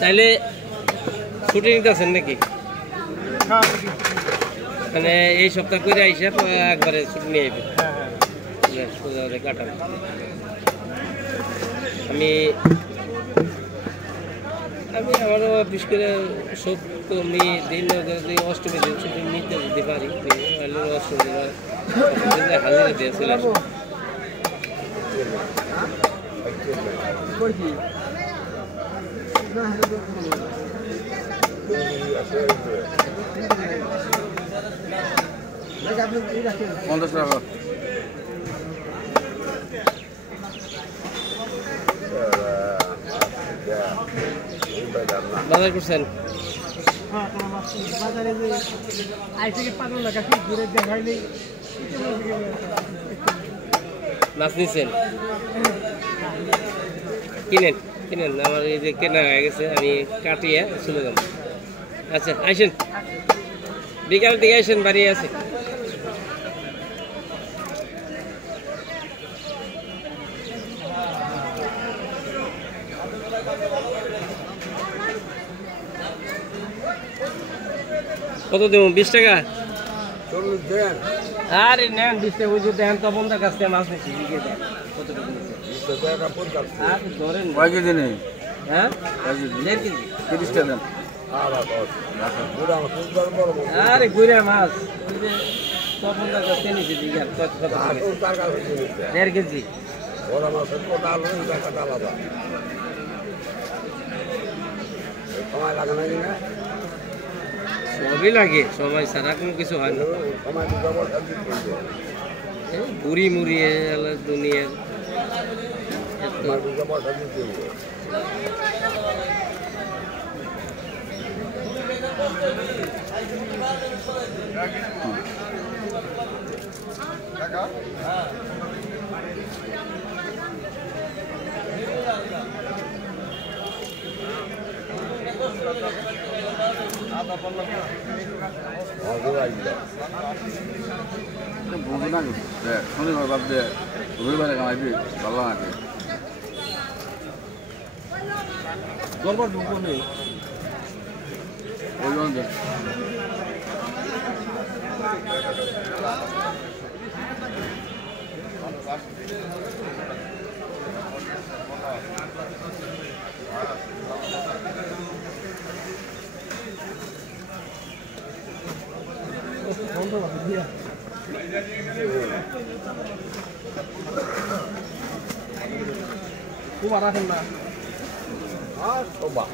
তাইলে ছুটি নিতেছেন নাকি? মানে এই সপ্তাহ করে আইসা একবারে ছুটি নিয়ে আইবে। কাটান আমি আমারও বিশেষ করে সপ্তমী দিন অষ্টমী দিন ছুটি নিতে যেতে পারি, অষ্টমী দিন হাজিরা দিয়ে চলে আসবো। বাজার করছেন? মাছ নিচ্ছেন? কিনেন কিনেন, আমার এই যে কেনা হয়ে গেছে, আমি কাটিয়ে চলে যাব। আচ্ছা আইসেন, বিকাল দিকে আইসেন, বাড়ি আছে। কত দেব? 20 টাকা? আরে নেন 20 টাকা, ওই যে দেন তো বন্ধের কাছ থেকে মাছ নিচ্ছি। কতটুকু ধরেন? কয় কেজি নেই? হ্যাঁ 1.5 কেজি 30 টাকা দেন। আরে গুড়া মাছ ওই যে বন্ধের কাছ থেকে নিচ্ছি। 1.5 কেজি সময় লাগে না? সবই লাগে, সময় ছাড়া কোনো কিছু হয় না। বুড়ি মুড়িয়ে দুনিয়ার শনিবার বাদ দিয়ে রবিবারে কামাইবি ভালো লাগে। দরবার ঢুকবো নেই ওই জন্য Ku marah kena. coba